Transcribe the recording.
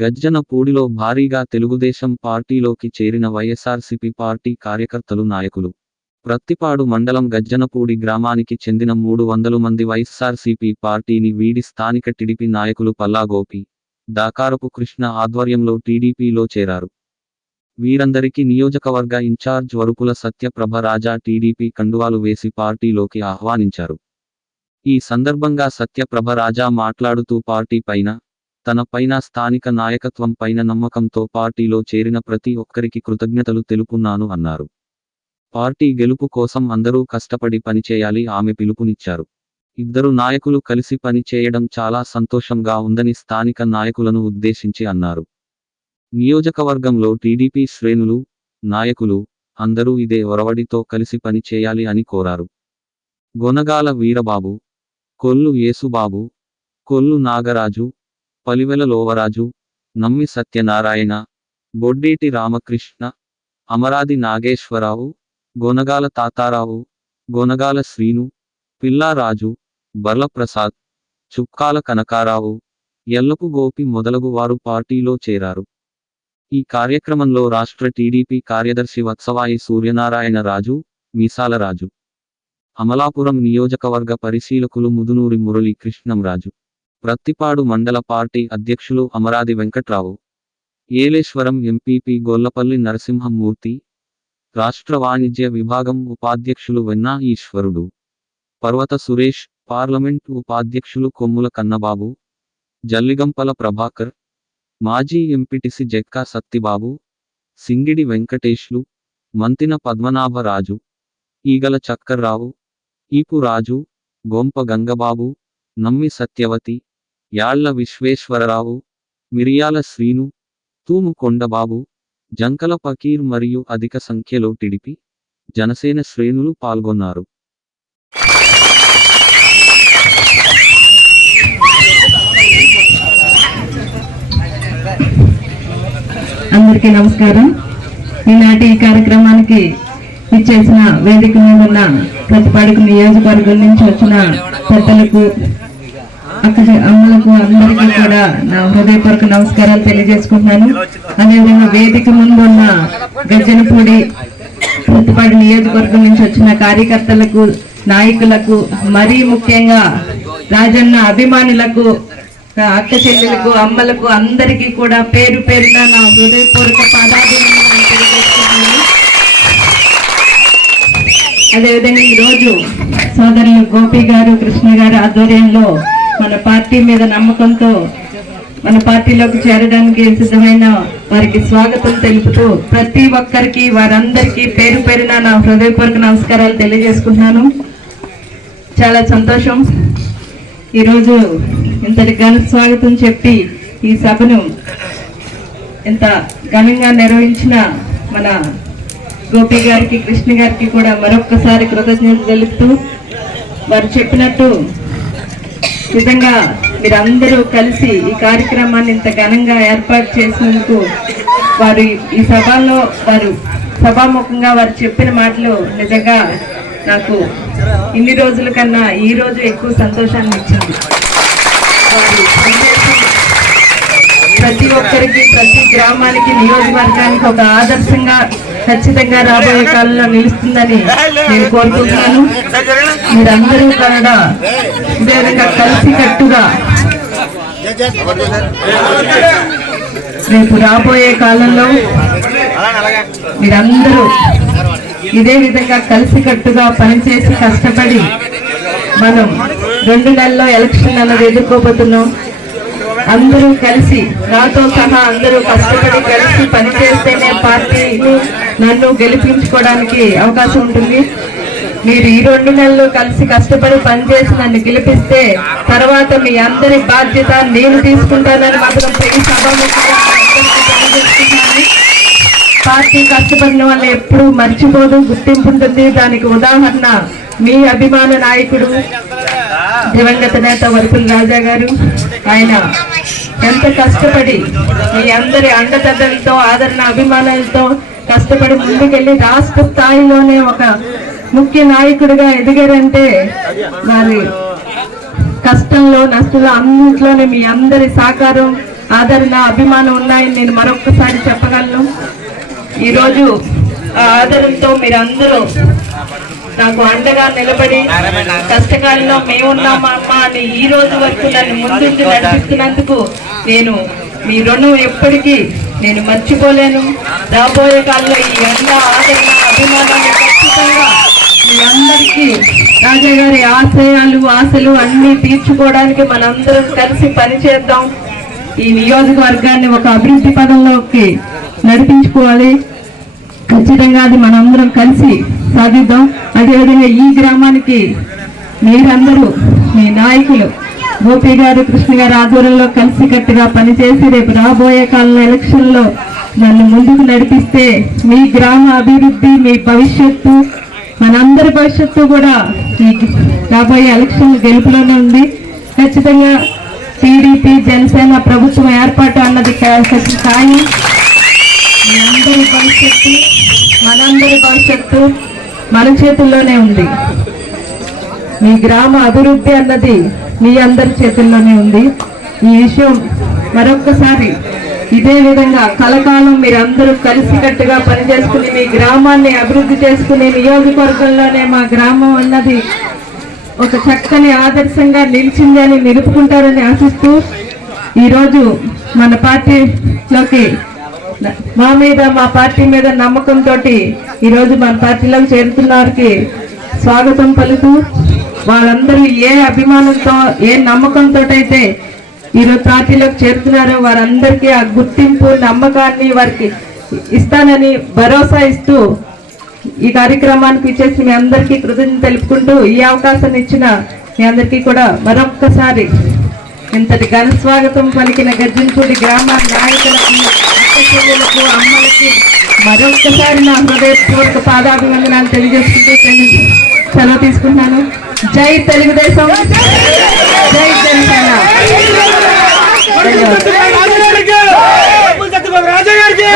గజ్జనపూడిలో భారీగా తెలుగుదేశం పార్టీలోకి చేరిన వైఎస్ఆర్సీపీ పార్టీ కార్యకర్తలు నాయకులు. ప్రత్తిపాడు మండలం గజ్జనపూడి గ్రామానికి చెందిన మూడు వందలు మంది వైఎస్ఆర్సీపీ పార్టీని వీడి స్థానిక టీడీపీ నాయకులు పల్లాగోపి దాకారపు కృష్ణ ఆధ్వర్యంలో టీడీపీలో చేరారు. వీరందరికీ నియోజకవర్గ ఇన్ఛార్జ్ వరుపుల సత్యప్రభ రాజా టీడీపీ కండువాలు వేసి పార్టీలోకి ఆహ్వానించారు. ఈ సందర్భంగా సత్యప్రభ రాజా మాట్లాడుతూ పార్టీ పైన తన పైన స్థానిక నాయకత్వం పైన నమ్మకంతో పార్టీలో చేరిన ప్రతి ఒక్కరికి కృతజ్ఞతలు తెలుపున్నాను అన్నారు. పార్టీ గెలుపు కోసం అందరూ కష్టపడి పనిచేయాలి ఆమె పిలుపునిచ్చారు. ఇద్దరు నాయకులు కలిసి పని చేయడం చాలా సంతోషంగా ఉందని స్థానిక నాయకులను ఉద్దేశించి అన్నారు. నియోజకవర్గంలో టీడీపీ శ్రేణులు నాయకులు అందరూ ఇదే ఒరవడితో కలిసి పని చేయాలి అని కోరారు. గొనగాల వీరబాబు కొల్లు యేసుబాబు కొల్లు నాగరాజు పలివెల లోవరాజు నమ్మి సత్యనారాయణ బొడ్డేటి రామకృష్ణ అమరాది నాగేశ్వరరావు గొనగాల తాతారావు గొనగాల శ్రీను పిల్లారాజు బర్లప్రసాద్ చుక్కాల కనకారావు ఎల్లపు గోపి మొదలగు వారు పార్టీలో చేరారు. ఈ కార్యక్రమంలో రాష్ట్ర టీడీపీ కార్యదర్శి వత్సవాయి సూర్యనారాయణ రాజు మీసాల రాజు. అమలాపురం నియోజకవర్గ పరిశీలకులు ముదునూరి మురళీ కృష్ణంరాజు ప్రత్తిపాడు మండల పార్టీ అధ్యక్షులు అమరాది వెంకట్రావు. ఏలేశ్వరం ఎంపీపీ గొల్లపల్లి నరసింహమూర్తి. రాష్ట్ర వాణిజ్య విభాగం ఉపాధ్యక్షులు వెన్నా ఈశ్వరుడు. పర్వత సురేష్ పార్లమెంట్ ఉపాధ్యక్షులు కొమ్ముల కన్నబాబు. జల్లిగంపల ప్రభాకర్. మాజీ ఎంపీటీసీ జక్కా సత్తిబాబు. సింగిడి వెంకటేష్లు. మంతిన పద్మనాభరాజు. ఈగల చక్కర్రావు. ఈపు రాజు. గొంప గంగబాబు. నమ్మి సత్యవతి. యాళ్ళ విశ్వేశ్వరరావు మిరియాల శ్రీను తూము కొండబాబు జంకల పకీర్ మరియు అధిక సంఖ్యలో టిడిపి జనసేన శ్రేణులు పాల్గొన్నారు. అందరికీ నమస్కారం. ఈనాటి ఈ కార్యక్రమానికి ఇచ్చేసిన వేదిక మీద ఉన్న ప్రతిపాడుకు నియోజకవర్గం నుంచి వచ్చిన పెద్దలకు అక్క అమ్మలకు అందరికీ కూడా నా హృదయపూర్వక నమస్కారాలు తెలియజేసుకుంటున్నాను. అదేవిధంగా వేదిక ముందు ఉన్న గజ్జనపూడి ప్రతిపాడు నియోజకవర్గం నుంచి వచ్చిన కార్యకర్తలకు నాయకులకు మరీ ముఖ్యంగా రాజన్న అభిమానులకు అక్క చెల్లెలకు అమ్మలకు అందరికీ కూడా పేరు పేరున నా హృదయపూర్వక పాదాభివందనాలు తెలియజేస్తున్నాను. అదేవిధంగా ఈరోజు సోదరులు గోపి గారు కృష్ణ గారు ఆధ్వర్యంలో మన పార్టీ మీద నమ్మకంతో మన పార్టీలోకి చేరడానికి సిద్ధమైన వారికి స్వాగతం తెలుపుతూ ప్రతి ఒక్కరికి వారందరికీ పేరు పేరున నా హృదయపూర్వక నమస్కారాలు తెలియజేసుకుంటున్నాను. చాలా సంతోషం. ఈరోజు ఇంతటి ఘన స్వాగతం చెప్పి ఈ సభను ఇంత ఘనంగా నిర్వహించిన మన గోపి గారికి కృష్ణ గారికి కూడా మరొక్కసారి కృతజ్ఞతలు తెలుపుతూ వారు చెప్పినట్టు నిజంగా మీరందరూ కలిసి ఈ కార్యక్రమాన్ని ఇంత ఘనంగా ఏర్పాటు చేసినందుకు వారు ఈ సభలో వారు సభాముఖంగా వారు చెప్పిన మాటలు నిజంగా నాకు ఇన్ని రోజుల కన్నా ఈ రోజు ఎక్కువ సంతోషాన్ని ఇచ్చింది. ప్రతి ఒక్కరికి ప్రతి గ్రామానికి నియోజకవర్గానికి ఒక ఆదర్శంగా ఖచ్చితంగా రాబోయే కాలంలో నిలుస్తుందని నేను కోరుకుంటున్నాను. మీరందరూ కూడా ఇదే విధంగా కలిసి కట్టుగా రేపు రాబోయే కాలంలో మీరందరూ ఇదే విధంగా కలిసి కట్టుగా పనిచేసి కష్టపడి మనం రెండు నెలల్లో ఎలక్షన్ అన్నది ఎదుర్కోబోతున్నాం. అందరూ కలిసి నాతో సహా అందరూ కష్టపడి కలిసి పనిచేస్తేనే పార్టీని నన్ను గెలిపించుకోవడానికి అవకాశం ఉంటుంది. మీరు ఈ రెండు నెలలు కలిసి కష్టపడి పనిచేసి నన్ను గెలిపిస్తే తర్వాత మీ అందరి బాధ్యత నేను తీసుకుంటానని మాత్రం సభాముఖంగా పార్టీ కష్టపడిన వల్ల ఎప్పుడూ మర్చిపోదు గుర్తింపు ఉంటుంది దానికి ఉదాహరణ మీ అభిమాన నాయకుడు దివంగత నేత వరపుల రాజా గారు. ఆయన ఎంత కష్టపడి మీ అందరి అండదండలతో ఆదరణ అభిమానాలతో కష్టపడి ముందుకెళ్ళి రాష్ట్ర స్థాయిలోనే ఒక ముఖ్య నాయకుడిగా ఎదిగారంటే మరి కష్టంలో నష్టంలో అన్నింటిలోనే మీ అందరి సహకారం ఆదరణ అభిమానం ఉన్నాయని నేను మరొకసారి చెప్పగలను. ఈరోజు ఆదరణతో మీరందరూ నాకు అండగా నిలబడి కష్టకాలంలో మేమున్నామా అమ్మ అని ఈ రోజు వరకు నన్ను ముందుండి నడిపిస్తున్నందుకు నేను మీ రుణం ఎప్పటికీ నేను మర్చిపోలేను. రాబోయే కాలంలో ఈ అండ ఆదరణ అభిమానాన్ని ఖచ్చితంగా మీ అందరికీ రాజా గారి ఆశయాలు ఆశలు అన్నీ తీర్చుకోవడానికి మనందరం కలిసి పనిచేద్దాం. ఈ నియోజకవర్గాన్ని ఒక అభివృద్ధి పదంలోకి నడిపించుకోవాలి. ఖచ్చితంగా అది మనందరం కలిసి సాధిద్దాం. అదేవిధంగా ఈ గ్రామానికి మీరందరూ మీ నాయకులు గోపి గారు కృష్ణ గారు ఆధ్వర్యంలో కలిసికట్టుగా పనిచేసి రేపు రాబోయే కాలంలో ఎలక్షన్లో నన్ను ముందుకు నడిపిస్తే మీ గ్రామ అభివృద్ధి మీ భవిష్యత్తు మనందరి భవిష్యత్తు కూడా ఈ రాబోయే ఎలక్షన్ గెలుపులోనే ఉంది. ఖచ్చితంగా టీడీపీ జనసేన ప్రభుత్వం ఏర్పాటు అన్నది కా- ఖాయం. మీ అందరి భవిష్యత్తు మనందరి భవిష్యత్తు మన చేతుల్లోనే ఉంది. మీ గ్రామ అభివృద్ధి అన్నది మీ అందరి చేతుల్లోనే ఉంది. ఈ విషయం మరొక్కసారి ఇదే విధంగా కలకాలం మీరందరూ కలిసికట్టుగా పనిచేసుకుని మీ గ్రామాన్ని అభివృద్ధి చేసుకుని నియోజకవర్గంలోనే మా గ్రామం అన్నది ఒక చక్కని ఆదర్శంగా నిలిచిందని నిలుపుకుంటారని ఆశిస్తూ ఈరోజు మన పార్టీలోకి మా మీద మా పార్టీ మీద నమ్మకంతో ఈరోజు మన పార్టీలోకి చేరుతున్న వారికి స్వాగతం పలుకు వాళ్ళందరూ ఏ అభిమానంతో ఏ నమ్మకంతో అయితే ఈరోజు పార్టీలోకి చేరుతున్నారో వారందరికీ ఆ గుర్తింపు నమ్మకాన్ని వారికి ఇస్తానని భరోసా ఇస్తూ ఈ కార్యక్రమానికి ఇచ్చేసి మీ అందరికీ కృతజ్ఞత తెలుపుకుంటూ ఈ అవకాశాన్ని ఇచ్చిన మీ అందరికీ కూడా మరొక్కసారి ఇంతటి ఘన స్వాగతం పలికిన గర్జన్పూడి గ్రామ నాయకులకు చెల్లెలకు అమ్మలకి మరొకసారి నా హృదయపూర్వక పాదాభివందనాలు తెలియజేసుకుంటూ నేను సెలవు తీసుకుంటున్నాను. జై తెలుగుదేశం. జై తెలంగాణ. రాజగారికి